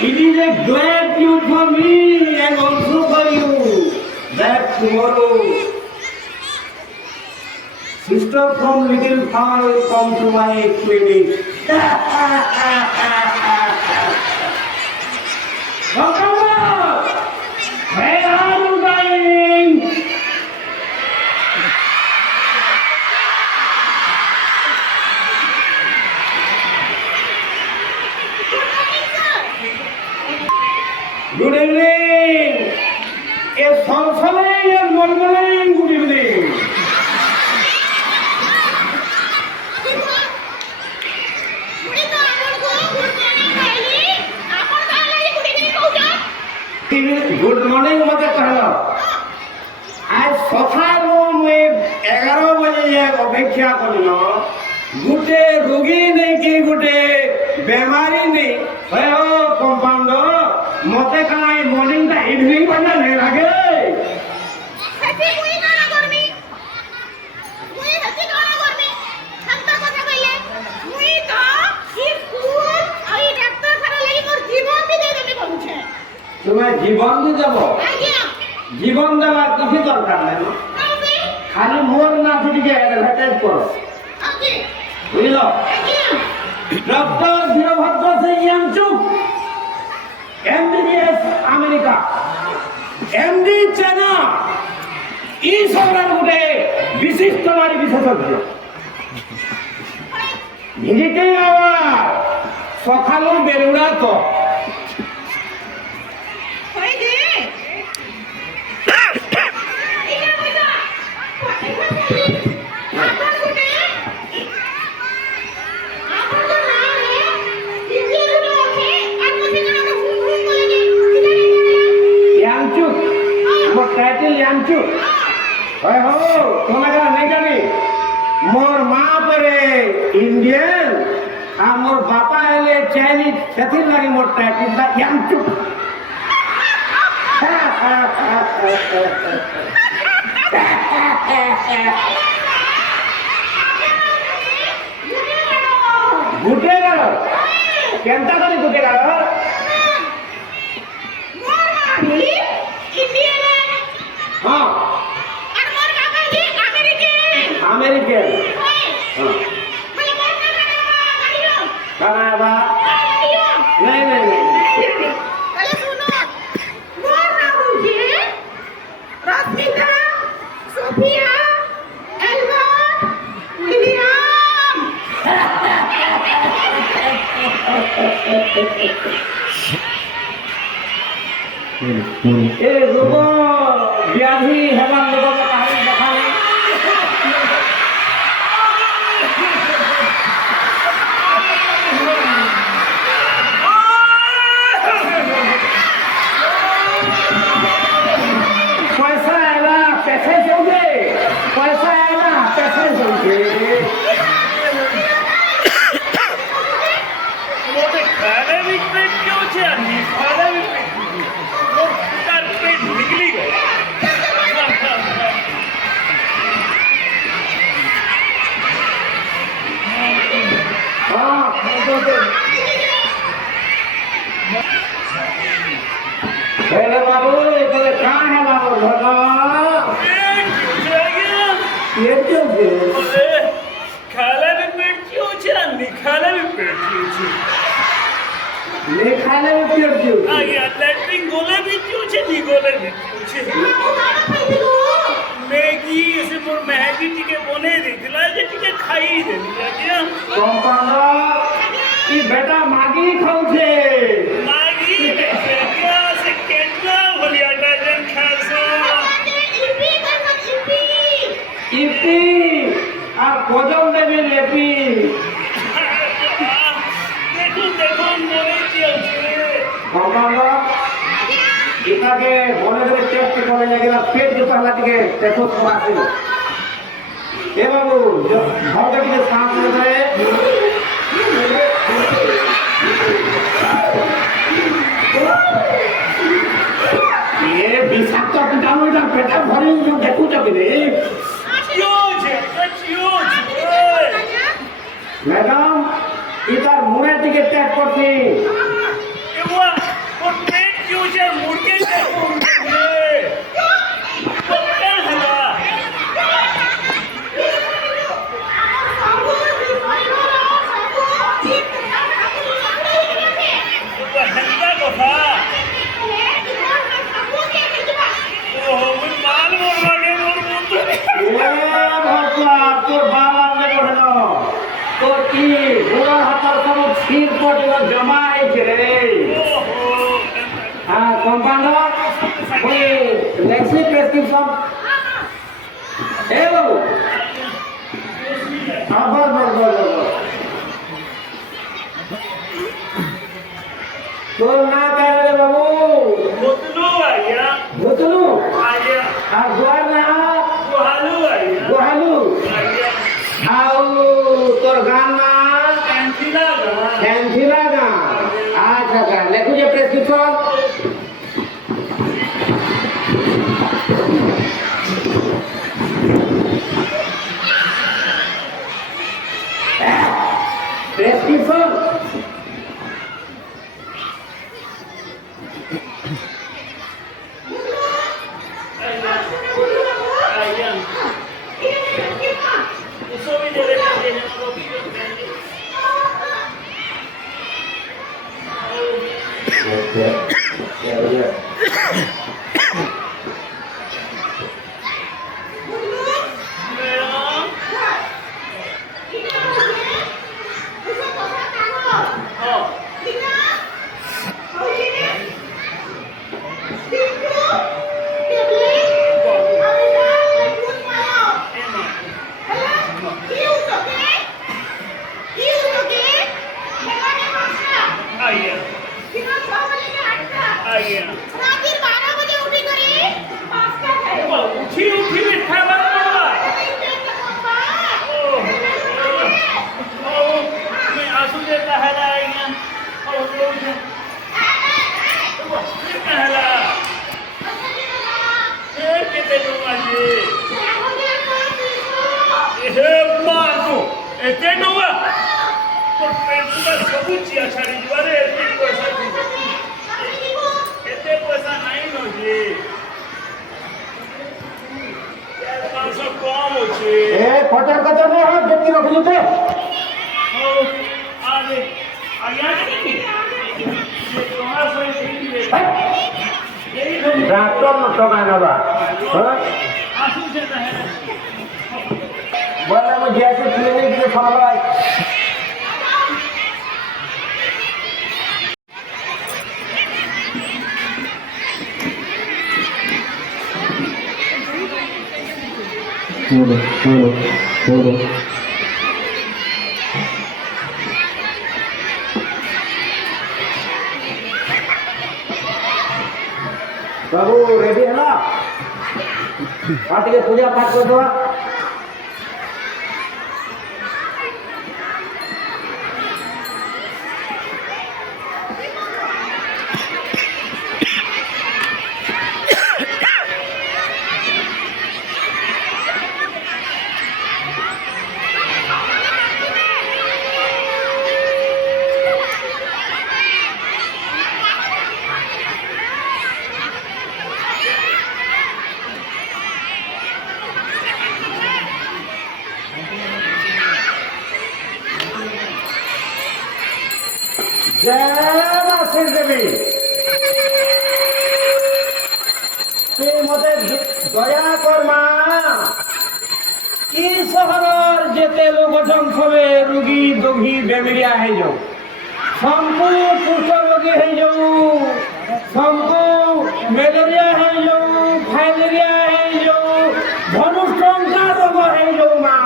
It is a glad news for me and also for you that tomorrow sister from Little Farm will come to my clinic. Where are you going? Good evening. It's Salsaling and Morning. Good evening. Good morning, मत कहो। आज सकाळो मैं 11 बजे अपेक्षा करलो। गुटे रोगी नहीं कि गुटे बेमारी नहीं। भयो कंपाउंडर मते काई मॉर्निंग टा इवनिंग बना नहीं लगे। हती कोई ना करमी। मुई हती गाना करमी। संता কথা কইলে মুই তো স্কুল আই ডাক্তার খানা লাগি মোর জীবন দি দেই দেবে কইছে। तुम्हें जीवन भी देबो। আজ্ঞা। जीवन देवा किसी दरकार नहीं। কাউকে खाली मोर ना दिखे एडवर्टाइज करो। আজ্ঞা। বুঝলো? আজ্ঞা। डॉक्टर वीरभद्र सिंह यमचुक एमबीबीएस अमेरिका एमडी चाइना ई सबरा गुटे विशिष्ट नारी विशेषज्ञ ভিজিটিং আওয়ার সকালো বেরুড়া তো হই দে ইনা কইতা আপন গুটে আপন তো না রে ইজি গুলো আছে আর মতে কেন ফুল ফুল বলে গে यामचुक मोर टाइटल यामचुक হয় হো তোমাকে নাই জানি মোর মা পরে ইন্ডিয়ান আর মোর বাপা এলে চাইনিজ সেথির লাগি মোর টাইটল দা ইয়ামচুক গুটে গেল কেনটা করে গুটে গেল মোর মামি ইন্ডিয়ান হ্যাঁ আর মোর বাবা জি আমেরিকান আমেরিকান হ্যাঁ হ্যাঁ মানে মোর না গাড়িও কানাডা গাড়িও नहीं नहीं नहीं তাহলে শুনো মোর নাম হচ্ছে রশ্মিতা সোফিয়া এলবার্ট উইলিয়াম ए रोग व्याधि हेबार लोग कहानी देखाने पैसा आएगा पैसे दोगे पैसा आएगा पैसे दोगे मोटे खाने भी पेट क्यों छे आदमी खाने भी पेट और तार पेट निकली गए हाँ पहले बाबू बोले कहाँ है बाबू भगा पेट क्यों गया ये क्यों थे अरे खाने भी पेट क्यों छे आदमी खाने भी पेट क्यों छे ले खाने में पेट क्यों आ गया लैट्रिन गोले भी क्यों छे नी गोले भी क्यों छे मैगी ऐसे मोर मैगी टिके बने देथिला जे टिके खाई देली आज्ञा कंपाउंडर ई बेटा मागी खाऊ छे मैगी क्या से केटला भलिया डजन खासो ইপি করব ইপি इपी আর কজন দেবী লেপি দেখুন দেখুন মরেছি আছে কম্পাউন্ডার এটাকে বলে দেবে টেস্ট করে গেলাম পেট দুটো হালাটিকে টেস্ট করা ছিল এ বাবু ঘরটা কিছু সাঁত করে এ বিষাক্ত পিটানোটা পেটে ভরে দেখুছ কি রে ম্যাডাম এটার মুড়ের দিকে ট্যাগ করছি তোর বাবা তোর কি বুড়ার হাতার সব ছির পটে জমা হয়েছে রে হ্যাঁ কম্পাউন্ডার ওই লেক্সি প্রেসক্রিপশন এ বাবু বল বল বল বল তোর না কেন রে বাবু ভুতলু আর গোয়ার না গোহালু ଆଉ ତୋର ଗାଁ ନା କ୍ୟାନ୍ଥିଲା ଗାଁ ଆଚ୍ଛା ଆଚ୍ଛା ଲେଖୁଛେ ପ୍ରେସକ୍ରିପସନ୍ ପ୍ରେସକ୍ରିପସନ୍ କଚର କଚର ନ ହଁ ଯେତିକି ରଖିଲୁ ତ ଡାକ୍ତର ନ ଟଙ୍କା ନେବା ବୋଲେ ମୁଁ ଗ୍ୟାସ୍ କ୍ଲିନିକ୍ ଟିକେ ଶୁଣବା बाबू रेडी है ना पार्टी के पूजा पाठ कर दो দেবী তুই মতে দয়া কর মা এই সহরর যেতে লোক সবে রোগী দোঘী বেমেরিয়া হয়ে যাও সম্পূ কুষ্ঠ রোগী হয়ে যাও সম্পূ ম্যালেরিয়া হয়ে যাও ফাইলেরিয়া হয়ে যাও ধনুষ্টঙ্কা রোগ হয়ে যাও মা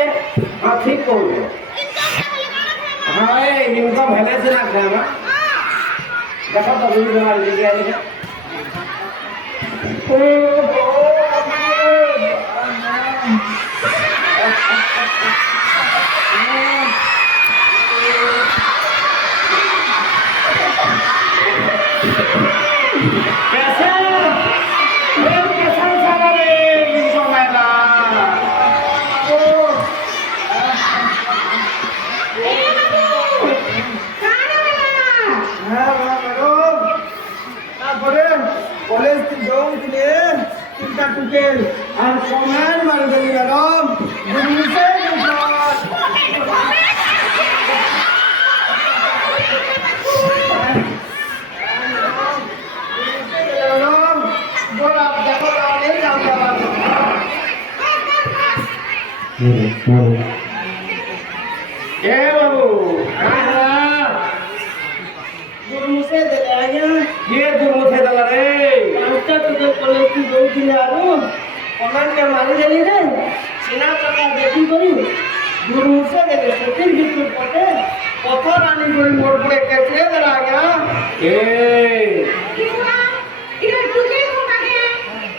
যে हाँ ठीक कहले इनकम ना हले गाना खाए हाँ ये इनकम हेले से ना खाए देखो तो भी हमारी जगह है कैसे ये कैसा साला रे इनको मैला ए बाबू गाना बना হ্যাঁ ম্যাডাম তারপরে কলেজ যাওয়াছিলে তিনটা টুকেল আর কমেন্ট মারবেন ম্যাডাম বুঝছে ম্যাডাম বলা দেখো অনেক দাম দেওয়া ए बाबू कहाँ বুঝছে দিলে আগে ये दूर मुझे दला रे ପାଞ୍ଚଟା ଟୁକେଲ କଲେଜ ଯାଉଥିଲେ ଆରୁ କମେଣ୍ଟରେ ମାରିଦେଲି ଯେ ସିନା ଟଙ୍କା ଦେଖିକରି ବୁଝছে ଦେଲେ ସେଥିର୍ ଭିତରୁ ପଟେ ପଥର ଆଣିକରି ମୋର ପଟେ କେତେ ଦେଲା ଆଜ୍ଞା ए इधर टुके को मागे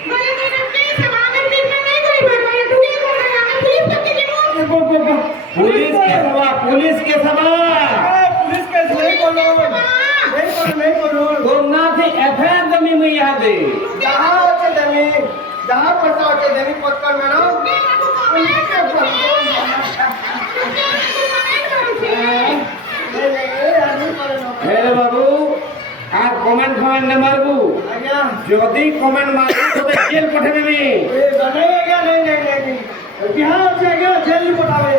बोले मेरे पे सवाल में नहीं कोई बात है टुके को मागे पुलिस करके देखो पुलिस के सवाल पुलिस केस नहीं करो तो ना थे एफआईआर दमी में याद है जहाँ होते देवी जहाँ पैसा होते देवी पत्कर मैडम पुलिस के हे बाबू आ कमेंट फमेंट न मारबू आज्ञा যদি কমেন্ট মারবু তো জেল পাঠিয়ে দেবি नहीं आज्ञा नहीं बिहार से आज्ञा जेल में पठावे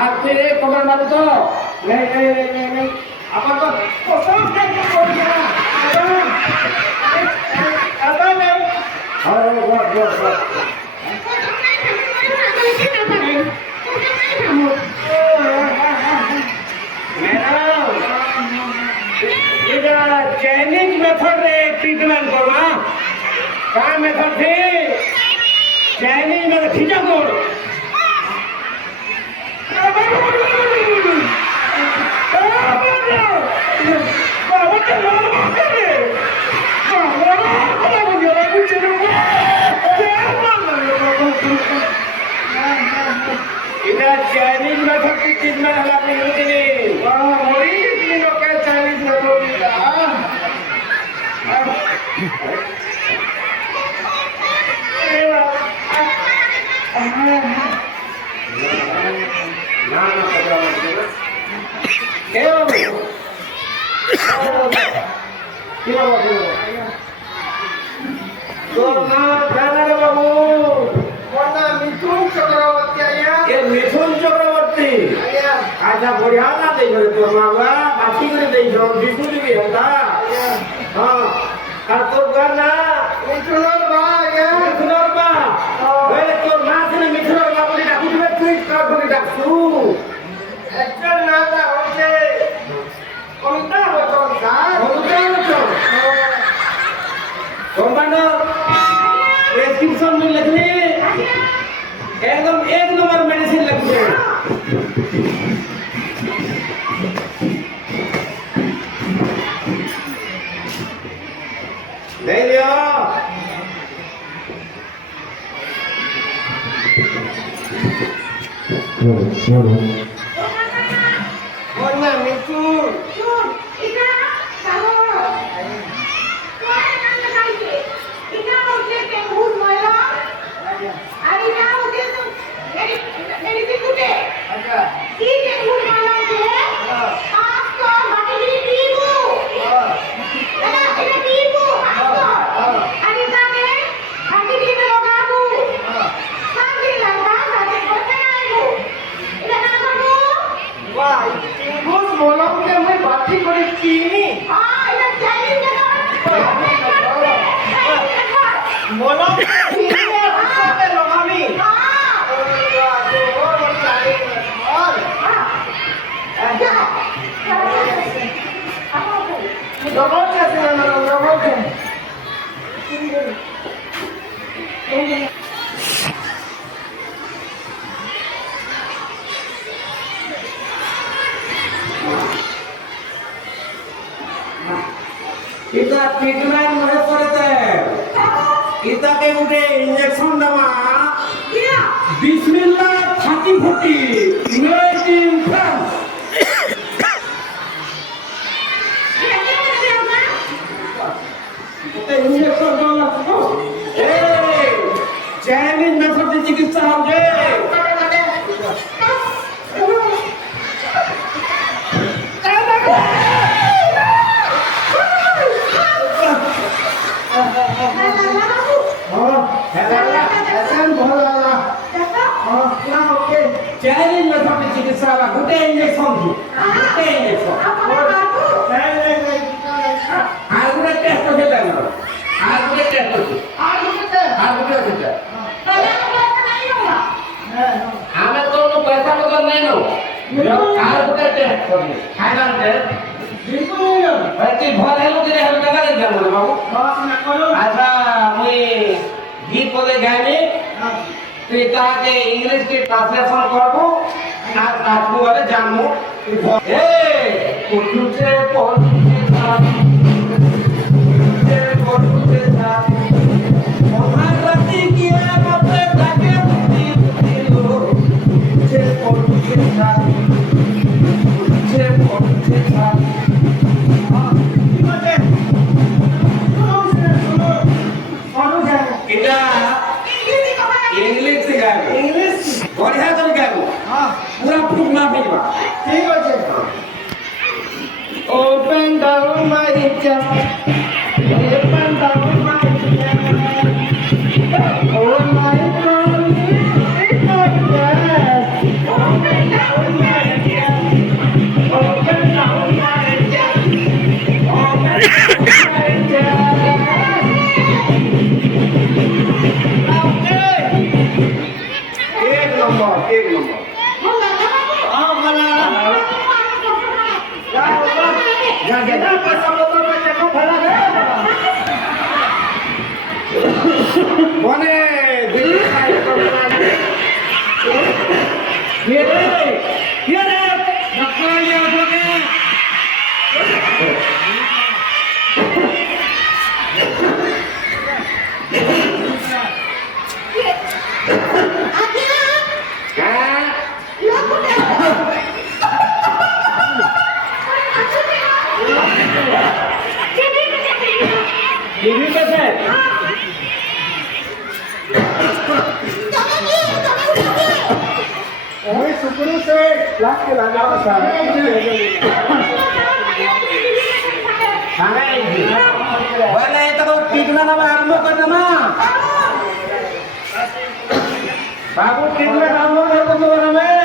আর তুই কমেন্ট মারবু তো नहीं আমার তো सब देख के बोल गया आता नहीं হ্যাঁ বস मैडम इधर चाइनीज मेथड रे ट्रीटमेंट करना का मेथड थी चाइनीज में खींचा कोड इधर चाइनीज मेथड की ट्रीटमेंट है अपनी यूनिटी में मोरी तीनों के चालीस में तो बाबू वरना मिथुन चक्रवर्ती आया ये मिथुन चक्रवर्ती अच्छा बढ़िया ना दे तो मावा बाकी करे दे जो विष्णु जी भी होता हां और तो करना मिथुन बा आया मिथुनर बा बोले तो मां से मिथुनर बा बोले डाकू दिबे तुई कर बोले डाकू एक्चुअल नाम होचे कविता बचन साहब होता कमांडर प्रेस्क्रिप्शन में लिखने एकदम एक नंबर मेडिसिन लिखते हैं दे दियो वरना मिथुन अच्छा वाह टिंगुस मोलम के मैं बाती करे चीनी मोलम चीनी है उसको पे लगामी Robot कैसे ना robot है ইতাকে গুটে ইঞ্জেকশন দেওয়া দিয়া বিসমিল্লাহ 30-40 মেড ইন ফ্রান্স। এটা কি করে দিও না ওটা ইঞ্জেকশন দেওয়া লাগছে তো? এই চাইনিজ মেথডে চিকিৎসা হবে। এখন ভালো লাগলা। না ওকে চাইনিজ মেথডে চিকিৎসা হবে গুটে ইঞ্জেকশন দি গুটে ইঞ্জেকশন নাই নাই নাই আর গুটে টেস্ট হতে দেন আর গুটে টেস্ট হতে আর গুতে আর গুটে হতে হ্যাঁ ଆମେ ତ ପଇସା ପତ୍ର ନାଇଁ ନ କାହାର ଗୋଟେ ଟେଷ୍ଟ କରିବେ ଫାଇନାଲ ଟେଷ୍ଟ ବିଲକୁଲ ଏଠି ଭଲ ହେଲୁ କି ହେଲୁ ଜାଗା ଦେଇଛ ମୋର ବାବୁ ବାପ ନା କର ଆଚ୍ଛା ମୁଇଁ ଗୀତ ବୋଲେ ଗାଇମି তুই তাহাকে ইংলিশ কে ট্রান্সলেশন করবো আর কাটবো বলে জানবো এ পড়ুছে পড়ুছে পড়ুছে পড়ুছে মহান রাতি গিয়ে মতে ডাকে বুদ্ধি বুদ্ধি লো পড়ুছে পড়ুছে পড়ুছে পড়ুছে এটা इंग्लिश से गाएबो इंग्लिश बढ़िया तो गाएबो हाँ पूरा प्रूफ ना भेजबा ठीक है open down my channel open down my channel oh my God open down my channel open down my channel open एक नंबर हां भला जा जा पैसा बदल में चको भला है मने दिल्ली साइड को ये रे डॉक्टर ये बोले हां टीवी पे से ओए सुकुरु से लाख के लगा था बोले तो ट्रीटमेंट अब आरंभ कर देना बाबू ट्रीटमेंट आरंभ कर दो हमें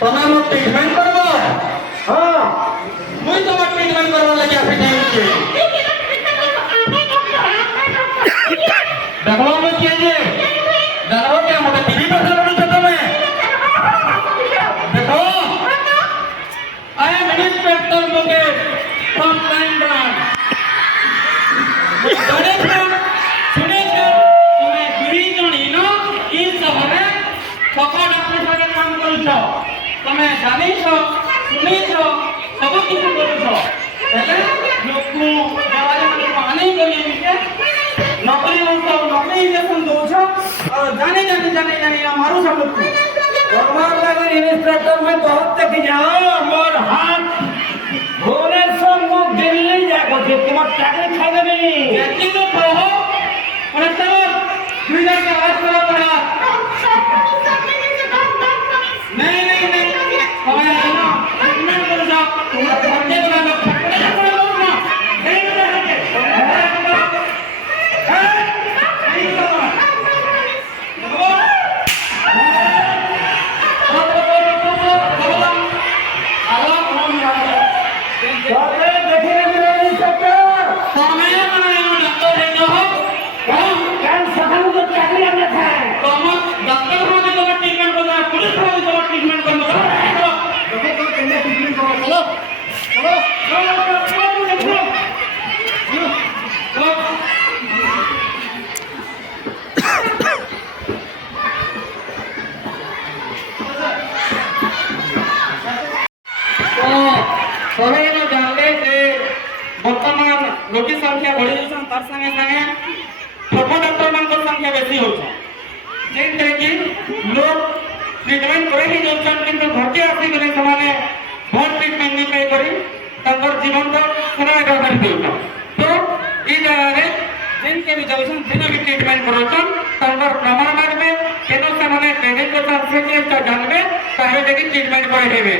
ତମେ ମୋ ଟ୍ରିଟମେଣ୍ଟ କରିବ हां ମୁଇଁ ତମ ଟ୍ରିଟମେଣ୍ଟ କରିବା ଲାଗି ଆସି ଯାଇଛେ ଦେଖ ମୁଁ କିଏ ଯେ ଜାଣିବ କି ମୋତେ ଟିଭି ପାଖରେ ରହୁଛ ତମେ ଦେଖ I am Inspector Mukesh from Crime Branch. শুনেছ তুমি দুই জনী ন এই সভারে সকাল ডাক্তার সাথে কাম করছ তুমি জানিছ শুনেছ সব কিছু করছ ହେଲେ ଲୋକକୁ ଦେବାରେ ମାନେ ପାଣି କରି ନକଲି ଔଷଧ ନକଲି ଇଞ୍ଜେକ୍ସନ ଦଉଛ ଆଉ ଜାଣି ମାରୁଛ ଲୋକକୁ तुम्हार लगे इंस्पेक्टर में बहुत तक जाओ मोर हाथ भुवनेश्वर मु दिल्ली जाको जे तुम्हार चाकरी खाइबे नहीं ଯେତିକି ତ କହ ମାନେ ତମ ଦୁଇ ଜଣ ଆୱାଜ କର ପड़ा नहीं नहीं नहीं हमें आना ट्रीटमेंट कर जा तुम्हारे बंदे को ना पकड़े पड़े लोग ना नहीं कर रहे हैं नहीं कर अरे देखिए मेरे इंस्पेक्टर काल सफल को चाकरी हमने था देखो तो केने ट्रीटमेंट करो चलो चलो ବର୍ତ୍ତମାନ ରୋଗୀ ସଂଖ୍ୟା ବଢ଼ି ଯାଉଛନ୍ ତାର ସାଙ୍ଗେ ସାଙ୍ଗେ বেশি হচ্ছে যেটা কি লোক ট্রিটমেন্ট করে হি যাচ্ছেন কিন্তু ঘরকে আসিকি ସେମାନେ ଭଲ ଟ୍ରିଟମେଣ୍ଟ ନି ପାଇ କରି ତାଙ୍କର ଜୀବନଟା ଖରାପ କରି ଦେଉଛନ୍ ତ ଏଇ ଜାଗାରେ ଯେନ୍କେ ବି ଯାଉଛନ୍ ସେନ ବି ଟ୍ରିଟମେଣ୍ଟ କରୁଛନ୍ ତାଙ୍କର ପ୍ରମାଣ ମାଗବେ କେନ ସେମାନେ ଟ୍ରେନିଂ କରୁଛନ୍ ସେ ଜିନିଷଟା ଜାଣବେ ତାହେଲେ ଯାଇକି ଟ୍ରିଟମେଣ୍ଟ କରିହେବେ